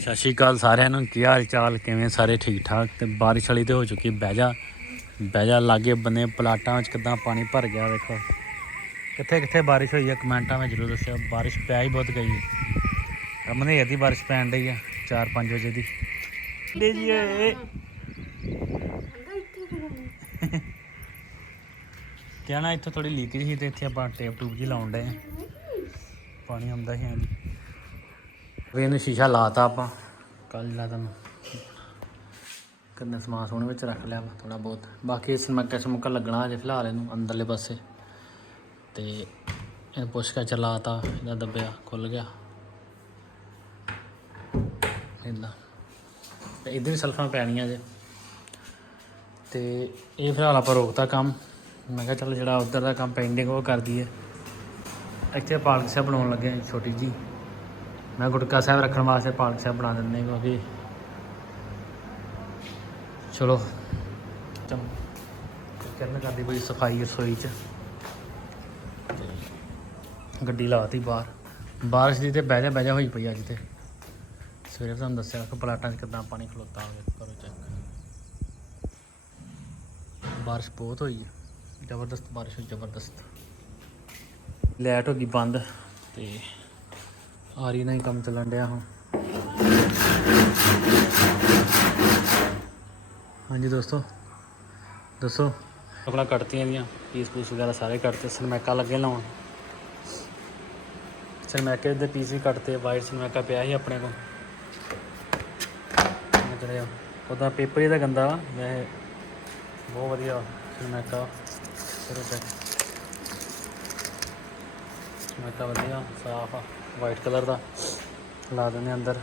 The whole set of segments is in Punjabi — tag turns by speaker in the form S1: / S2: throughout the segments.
S1: ਸਤਿ ਸ਼੍ਰੀ ਅਕਾਲ ਸਾਰਿਆਂ ਨੂੰ। ਕੀ ਹਾਲ ਚਾਲ ਕਿਵੇਂ ਸਾਰੇ ਠੀਕ ਠਾਕ ਤੇ ਬਾਰਿਸ਼ ਵਾਲੀ ਤੇ ਹੋ ਚੁੱਕੀ ਬਹਿ ਜਾ। ਬਹਿ ਜਾ ਲਾਗੇ ਬੰਨੇ ਪਲਾਟਾਂ ਵਿੱਚ ਕਿਦਾਂ ਪਾਣੀ ਭਰ ਗਿਆ ਦੇਖੋ ਕਿੱਥੇ ਕਿੱਥੇ ਬਾਰਿਸ਼ ਹੋਈ ਹੈ ਕਮੈਂਟਾਂ ਵਿੱਚ ਜ਼ਰੂਰ ਦੱਸਿਓ। ਬਾਰਿਸ਼ ਪਿਆ ਹੀ ਬਹੁਤ ਗਈ ਹੈ। ਰਮਨੇ ਦੀ ਬਾਰਿਸ਼ ਪੈਣ ਡਈ ਆ 4-5 ਵਜੇ ਦੀ। ਲੈ ਜੀ ਓਏ ਕਹਿਣਾ ਇੱਥੇ ਥੋੜੀ ਲੀਕੇਜ ਸੀ ਤੇ ਇੱਥੇ ਆਪਾਂ ਟੇਪ ਟੂਬ ਜੀ ਲਾਉਣ ਡਏ ਆ। ਪਾਣੀ ਆਉਂਦਾ ਸੀ ਐਂ ਵੀ ਇਹਨੂੰ ਸ਼ੀਸ਼ਾ ਲਾਤਾ ਆਪਾਂ। ਕੱਲ ਲਾਤਾ ਮੈਂ ਕੰਨੇ ਸਮਾਨ ਸੋਹਣੇ ਵਿੱਚ ਰੱਖ ਲਿਆ ਥੋੜਾ ਬਹੁਤ। ਬਾਕੀ ਸਮੱਕਾ ਸਮੱਕਾ ਲੱਗਣਾ ਅਜੇ ਫਿਲਹਾਲ ਇਹਨੂੰ, ਅੰਦਰਲੇ ਪਾਸੇ। ਤੇ ਇਹਨੂੰ ਪੁੱਛ ਕੇ ਚਲਾਤਾ ਇਹਦਾ ਦੱਬਿਆ ਖੁੱਲ ਗਿਆ। ਇਦਾਂ ਤੇ ਇਧਰ ਵੀ ਸਲਫਾਂ ਪੈਣੀਆਂ ਜੇ। ਤੇ ਇਹ ਫਿਲਹਾਲ ਆਪਾਂ ਰੋਕਤਾ ਕੰਮ। ਮੈਂ ਕਿਹਾ ਚੱਲ ਜਿਹੜਾ ਉਧਰ ਦਾ ਕੰਮ ਪੈਂਡਿੰਗ ਉਹ ਕਰ ਦਈਏ ਇੱਥੇ ਪਾਲਕ ਸਾਹਿਬ ਬਣਾਉਣ ਲੱਗੇ ਛੋਟੀ ਜੀ ਮੈਂ ਗੁਟਕਾ ਸਾਹਿਬ ਰੱਖਣ ਵਾਸਤੇ ਪਾਲਕ ਸਾਹਿਬ ਬਣਾ ਦਿੰਦੇ ਕਿਉਂਕਿ ਚਲੋ ਚਮ ਕਰਨ ਕਰਦੀ ਕੋਈ ਸਫ਼ਾਈ ਰਸੋਈ ਚ। ਤੇ ਗੱਡੀ ਲਾਤੀ ਬਾਹਰ। ਬਾਰਿਸ਼ ਦੀ ਤੇ ਬਹਿ ਜਾ ਬਹਿ ਜਾ ਹੋਈ ਪਈ ਅੱਜ ਤੇ। ਸਵੇਰੇ ਤੁਹਾਨੂੰ ਦੱਸਿਆ ਕਿ ਪਲਾਟਾਂ 'ਚ ਕਿਦਾਂ ਪਾਣੀ ਖਲੋਤਾ ਹੋਵੇ, ਕਰੋ ਚੈੱਕ ਬਾਰਿਸ਼ ਬਹੁਤ ਹੋਈ ਹੈ ਜ਼ਬਰਦਸਤ ਬਾਰਿਸ਼ ਹੋਈ, ਜ਼ਬਰਦਸਤ। ਲਾਈਟ ਹੋ ਗਈ ਬੰਦ। ਤੇ ਆਰੀ ਨਾਲ ਹੀ ਕੰਮ ਚੱਲਣ ਡਿਆ ਹੁਣ। ਹਾਂਜੀ ਦੋਸਤੋ ਦੱਸੋ? ਆਪਣਾ ਕੱਟਤੀਆਂ ਦੀਆਂ ਪੀਸ ਪੂਸ ਵਗੈਰਾ ਸਾਰੇ ਕੱਟਤੇ ਸਨਮੈਕਾ ਲੱਗੇ ਲਾਉਣ। ਸਨਮੈਕੇ ਦੇ ਪੀਸ ਵੀ ਕੱਟਤੇ ਵਾਈਟ ਸਨਮੈਕਾ ਪਿਆ ਸੀ ਆਪਣੇ ਕੋਲ। ਜਿਹੜਾ ਉਹਦਾ ਪੇਪਰ ਇਹਦਾ ਗੰਦਾ ਵਾ, ਵੈਸੇ ਬਹੁਤ ਵਧੀਆ ਸਨਮੈਕਾ। ਚਲੋ ਚੈੱਕ ਸਨਮੈਕਾ ਵਧੀਆ ਸਾਫ਼ ਆ। ਵਾਈਟ ਕਲਰ ਦਾ। ਲਾ ਦਿੰਦੇ ਅੰਦਰ।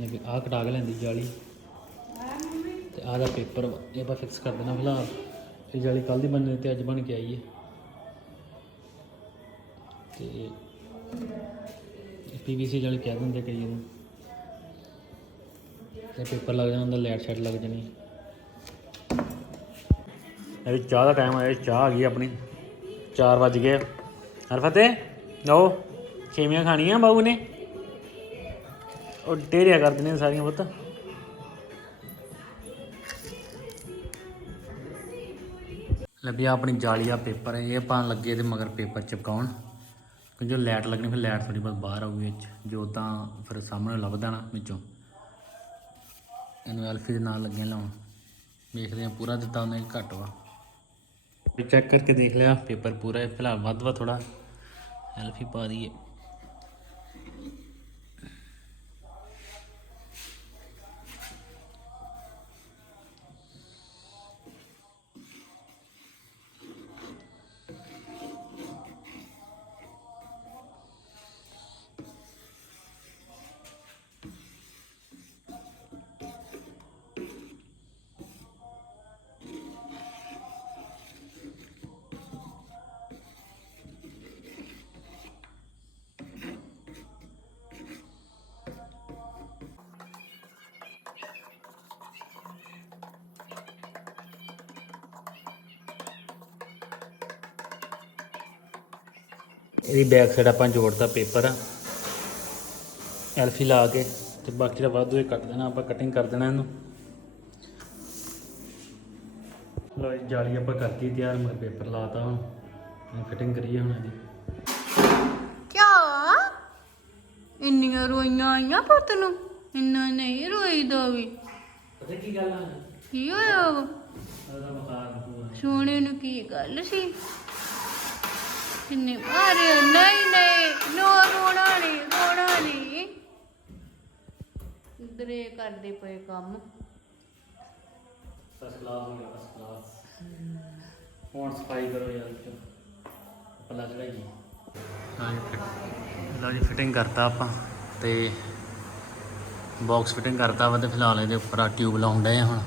S1: ਇਹ ਵੀ ਆਹ ਕਟਾ ਕੇ ਲੈਂਦੀ ਜਾਲੀ। ਤੇ ਆਹ ਦਾ ਪੇਪਰ ਇਹ ਆਪਾਂ ਫਿਕਸ ਕਰ ਦੇਣਾ ਫਿਲਹਾਲ। ਇਹ ਜਾਲੀ ਕੱਲ ਦੀ ਬਣਨੀ ਤੇ ਅੱਜ ਬਣ ਕੇ ਆਈ ਹੈ ਤੇ ਪੀਵੀਸੀ ਜਾਲੀ ਕਹਿ ਦਿੰਦੇ ਕਈ ਇਹਨੂੰ ਤੇ ਪੇਪਰ ਲੱਗ ਜਾਣਾ ਲਾਈਟ ਸ਼ੈਡ ਲੱਗ ਜਾਣੀ। ਇਹ ਚਾਹ ਦਾ ਟਾਈਮ ਆਇਆ ਚਾਹ ਆ ਗਈ ਆਪਣੀ। 4 ਵੱਜ ਗਏ। ਹਰਫਤੇ ਲਓ ਖੇਮੀਆਂ ਖਾਣੀਆਂ ਬਾਬੂ ਨੇ। ਉਹ ਡੇਰਿਆ ਕਰਦੇ ਨੇ ਸਾਰੀਆਂ ਪੁੱਤ। ਲੱਭਿਆ ਆਪਣੀ ਜਾਲੀਆ ਪੇਪਰ ਹੈ, ਇਹ ਆਪਾਂ ਲੱਗੇ ਤੇ ਮਗਰ ਪੇਪਰ ਚਿਪਕਾਉਣ। ਕਿਉਂਕਿ ਜੋ ਲਾਈਟ ਲੱਗਣੀ, ਫਿਰ ਲਾਈਟ ਥੋੜੀ ਬਹੁਤ ਬਾਹਰ ਆਊਗੀ ਵਿੱਚ, ਜੋ ਤਾਂ ਫਿਰ ਸਾਹਮਣੇ ਲੱਭਦਾ ਨਾ ਵਿੱਚੋਂ। ਇਹਨੂੰ ਐਲਫੀ ਦੇ ਨਾਲ ਲੱਗੀਆਂ ਲਾਉਣ। ਵੇਖਦੇ ਆ ਪੂਰਾ ਦਿੱਤਾ ਉਹਨੇ ਘੱਟ ਵਾ। ਵੀ ਚੈੱਕ ਕਰਕੇ ਦੇਖ ਲਿਆ, ਪੇਪਰ ਪੂਰਾ ਹੈ, ਫਿਲਹਾਲ ਵੱਧ ਵਾ ਥੋੜਾ ਐਲਫੀ ਪਾ ਦਈਏ। ਇਹਦੀ ਬੈਕ ਸਾਈਡ ਆਪਾਂ ਜੋੜਤਾ ਪੇਪਰ ਐਲਫੀ ਲਾ ਕੇ ਤੇ ਬਾਕੀ ਦਾ ਵਾਧੂ ਇਹ ਕੱਟ ਦੇਣਾ ਆਪਾਂ ਕਟਿੰਗ ਕਰ ਦੇਣਾ ਇਹਨੂੰ। ਲੋ ਜੀ ਜਾਲੀ ਆਪਾਂ ਕਰਤੀ ਤਿਆਰ ਮੈਂ ਪੇਪਰ ਲਾਤਾ ਹੁਣ। ਕਟਿੰਗ ਕਰੀਏ ਹੁਣ ਇਹਦੀ।
S2: ਕਿਆ? ਇੰਨੀਆਂ ਰੋਈਆਂ ਆਈਆਂ ਪੁੱਤ ਨੂੰ। ਇੰਨਾ ਨਹੀਂ ਰੋਈਦਾ ਵੀ।
S1: ਪਤਾ ਕੀ ਗੱਲ ਆ?
S2: ਕੀ ਹੋਇਆ ਸੋਹਣੇ ਨੂੰ ਕੀ ਗੱਲ ਸੀ? ਕਿੰਨੇ ਮਾਰੇ ਨਹੀਂ ਨਹੀਂ ਨੋ ਰੋਣਾ ਨਹੀਂ ਰੋਣਾ ਨਹੀਂ ਇਧਰੇ ਕਰਦੇ ਪਏ ਕੰਮ?
S1: ਫਸਟ ਕਲਾਸ ਹੋ ਗਿਆ ਫਸਟ ਕਲਾਸ ਹੁਣ ਸਫ਼ਾਈ ਕਰੋ ਯਾਰ ਚੋ ਪੱਲਾ ਚੜਾਈ ਹਾਂ ਲਓ ਜੀ ਫਿਟਿੰਗ ਕਰਤਾ ਆਪਾਂ ਤੇ ਬਾਕਸ ਫਿਟਿੰਗ ਕਰਤਾ ਵਾ ਤੇ ਫਿਲਹਾਲ ਇਹਦੇ ਉੱਪਰ ਆ ਟਿਊਬ ਲਾਉਣ ਡਏ ਆ ਹੁਣ।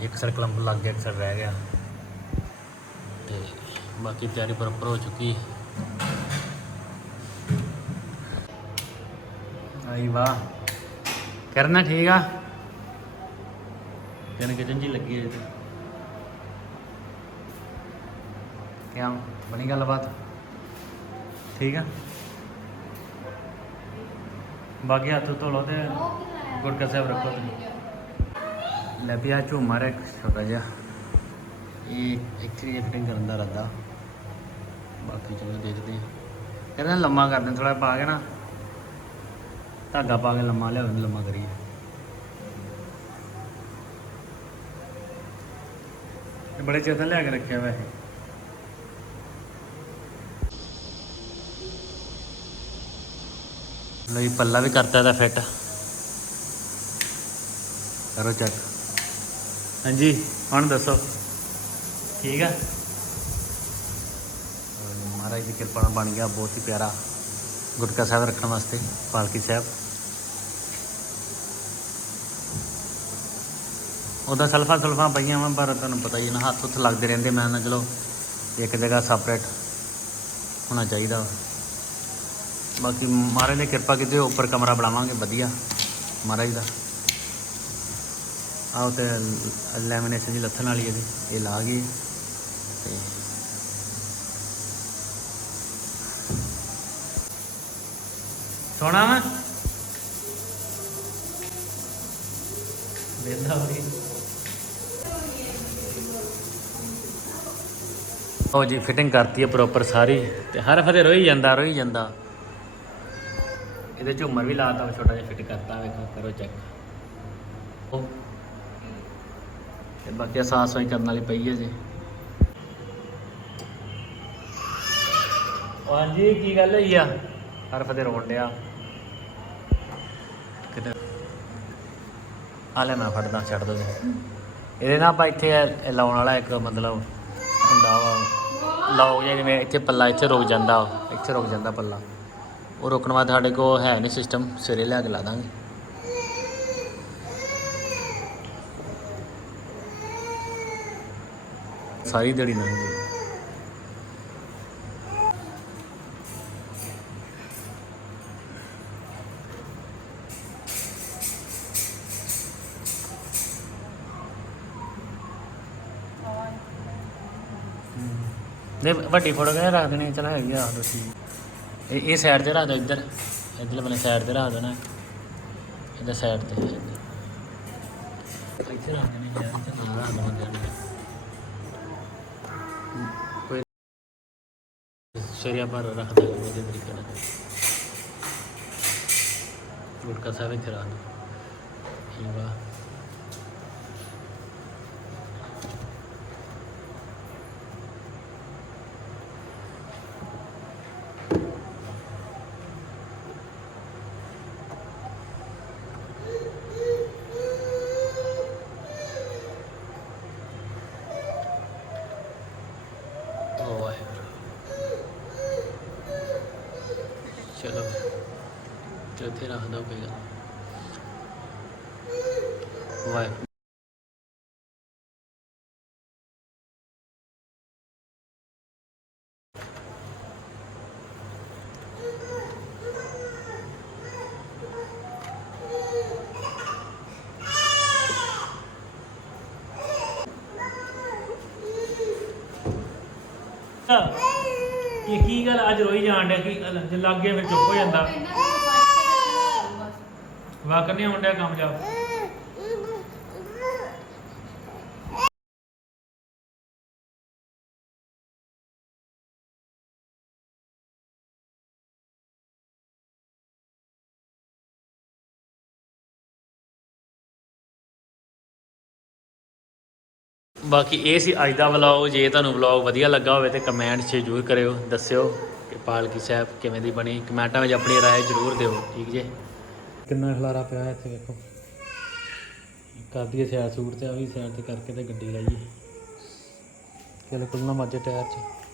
S1: ਇੱਕ ਸਾਈਡ ਕਲੰਪ ਲੱਗ ਗਿਆ ਇੱਕ ਸਾਈਡ ਰਹਿ ਗਿਆ। ਤੇ ਬਾਕੀ ਤਿਆਰੀ ਪ੍ਰੋਪਰ ਹੋ ਚੁੱਕੀ ਆਈ ਵਾਹ। ਕਰਨਾ ਠੀਕ ਆ? ਤੈਨੂੰ ਕਿਚਨ ਜੀ ਲੱਗੀ ਹੈ ਕਿਆ ਬਣੀ ਗੱਲਬਾਤ? ਠੀਕ ਆ? ਬਾਕੀ ਹੱਥ ਧੋ ਲਓ ਤੇ ਗੁਰਕਾ ਸਾਹਿਬ ਰੱਖੋ ਤੁਸੀਂ। ਲੈ ਵੀ ਆ ਝੂਮਰ ਇੱਕ ਛੋਟਾ ਜਿਹਾ। ਇਹ ਐਕਚੁਅਲੀ ਫਿਟਿੰਗ ਕਰਨ ਦਾ ਰੱਦਾ ਬਾਕੀ ਚਲੋ ਦੇਖਦੇ ਹਾਂ। ਕਹਿੰਦਾ ਲੰਮਾ ਕਰਦੇ ਥੋੜਾ ਪਾ ਕੇ ਨਾ। ਧਾਗਾ ਪਾ ਕੇ ਲੰਮਾ ਲਿਆਓ, ਇਹਨੂੰ ਲੰਮਾ ਕਰੀਏ। ਇਹ ਬੜੇ ਚਿਰ ਦਾ ਲਿਆ ਕੇ ਰੱਖਿਆ ਵੈਸੇ। ਲਈ ਪੱਲਾ ਵੀ ਕਰਤਾ ਇਹਦਾ ਫਿੱਟ ਕਰੋ ਚੈੱਕ ਹਾਂਜੀ, ਹੁਣ ਦੱਸੋ। ਠੀਕ ਆ? ਮਹਾਰਾਜ ਦੀ ਕਿਰਪਾ ਨਾਲ ਬਣ ਗਿਆ। ਬਹੁਤ ਹੀ ਪਿਆਰਾ ਗੁਟਕਾ ਸਾਹਿਬ ਰੱਖਣ ਵਾਸਤੇ, ਪਾਲਕੀ ਸਾਹਿਬ। ਉਹਦਾ ਸਲਫਾ ਸਲਫਾ ਪਈਆਂ ਵਾਂ, ਪਰ ਤੁਹਾਨੂੰ ਪਤਾ ਹੀ ਹੈ ਨਾ, ਹੱਥ ਉੱਥੇ ਲੱਗਦੇ ਰਹਿੰਦੇ। ਮੈਂ ਨਾ ਚਲੋ, ਇੱਕ ਜਗ੍ਹਾ ਸੈਪਰੇਟ ਹੋਣਾ ਚਾਹੀਦਾ। ਵਾ। ਬਾਕੀ ਮਹਾਰਾਜ ਨੇ ਕਿਰਪਾ ਕੀਤੀ ਉੱਪਰ ਕਮਰਾ ਬਣਾਵਾਂਗੇ, ਵਧੀਆ। ਮਹਾਰਾਜ ਦਾ। ਆਹ ਤੇ ਲੈਮੀਨੇਸ਼ਨ ਜੀ ਲੱਥਣ ਵਾਲੀ ਇਹਦੀ ਇਹ ਲਾ ਗਈ। ਤੇ ਸੋਣਾ ਵਾ ਵੇਲਾ ਹੋ ਉਹ ਜੀ ਫਿਟਿੰਗ ਕਰਤੀ ਹੈ ਪ੍ਰੋਪਰ ਸਾਰੀ ਤੇ ਹਰ ਫਤੇ ਰੋਈ ਜਾਂਦਾ ਰੋਈ ਜਾਂਦਾ। ਇਹਦੇ ਝੂਮਰ ਵੀ ਲਾਤਾ ਛੋਟਾ ਜਿਹਾ ਫਿਟ ਕਰਤਾ, ਵੇਖੋ, ਕਰੋ ਚੈੱਕ ਤੇ ਬਾਕੀ ਸਾਫ਼ ਸਫ਼ਾਈ ਕਰਨ ਵਾਲੀ ਪਈ ਹੈ ਜੀ। ਹਾਂਜੀ, ਕੀ ਗੱਲ ਹੋਈ ਆ? ਹਰ ਫਤੇ ਰੋਣ ਡਿਆ। ਕਿਤੇ। ਆ ਲੈ ਮੈਂ ਫੜਦਾ, ਛੱਡ ਦੋ ਇਹਦੇ ਨਾਲ ਆਪਾਂ ਇੱਥੇ ਇਹ ਲਾਉਣ ਵਾਲਾ ਇੱਕ ਮਤਲਬ ਹੁੰਦਾ ਵਾ ਲਾਓ ਜਿਹਾ ਜਿਵੇਂ ਇੱਥੇ ਪੱਲਾ ਇੱਥੇ ਰੁਕ ਜਾਂਦਾ ਇੱਥੇ ਰੁਕ ਜਾਂਦਾ ਪੱਲਾ। ਉਹ ਰੁਕਣ ਵਾਸਤੇ ਸਾਡੇ ਕੋਲ ਹੈ ਨਹੀਂ ਸਿਸਟਮ ਸਵੇਰੇ ਲਿਆ ਕੇ ਲਾ ਦਾਂਗੇ। ਸਾਰੀ ਦਿਹਾੜੀ ਲੰਘ ਗਈ ਨਹੀਂ, ਵੱਡੀ ਫੋਟੋ ਕਿਹਨੇ ਰੱਖ ਦੇਣੀ? ਚਲ ਹੈਗੀ ਆ ਦੋ ਠੀਕ ਇਹ ਇਹ ਸਾਈਡ ਤੇ ਰੱਖ ਦਿਓ ਇੱਧਰ। ਇੱਧਰ ਵਾਲੇ ਸਾਈਡ ਤੇ ਰੱਖ ਦੇਣਾ। ਇਹਦਾ ਸਾਈਡ ਤੇ। ਇੱਥੇ ਰੱਖ ਦੇਣੀ ਯਾਰ ਇੱਥੇ ਨਾ ਰੱਖ ਦੇਣਾ ਕੋਈ ਸ਼ਰੀਆ ਪਰ ਰੱਖ ਦੇ ਉਹਦੇ ਤਰੀਕੇ ਨਾਲ। ਗੁਟਕਾ ਸਾਹਿਬ ਇੱਥੇ ਰੱਖ ਠੀਕ ਵਾ ਓ ਵਾਹਿਗੁਰੂ ਚਲੋ ਚੌਥੇ ਰੱਖ ਦੋ ਕੋਈ ਗੱਲ ਵਾਹਿਗੁਰੂ ਇਹ ਕੀ ਗੱਲ ਅੱਜ ਰੋਈ ਜਾਣ ਡਿਆ ਕਿ ਜੇ ਲੱਗ ਗਿਆ ਫਿਰ ਚੁੱਪ ਹੋ ਜਾਂਦਾ। ਵਾਕ ਨਹੀਂ ਆਉਣ ਡਿਆ ਕੰਮ ਜਾ ਬਾਕੀ ਇਹ ਸੀ ਅੱਜ ਦਾ ਵਲੌਗ ਜੇ ਤੁਹਾਨੂੰ ਵਲੌਗ ਵਧੀਆ ਲੱਗਾ ਹੋਵੇ ਤੇ ਕਮੈਂਟ 'ਚ ਜ਼ਰੂਰ ਕਰਿਓ ਦੱਸਿਓ ਕਿ ਪਾਲਕੀ ਸਾਹਿਬ ਕਿਵੇਂ ਦੀ ਬਣੀ ਕਮੈਂਟਾਂ ਵਿੱਚ ਆਪਣੀ رائے ਜ਼ਰੂਰ ਦਿਓ ਠੀਕ ਜੇ ਕਿੰਨਾ ਖਲਾਰਾ ਪਿਆ ਹੈ ਇੱਥੇ ਵੇਖੋ। ਕਰਦੀ ਹੈ ਸੈਰ ਸੂਟ ਤੇ ਆ ਵੀ ਸੈਰ ਤੇ ਕਰਕੇ ਤੇ ਗੱਡੀ ਲਾਈਏ। ਚਲੋ ਕੁੱਲਣਾ ਮਾਜੇ ਟਾਇਰ 'ਚ।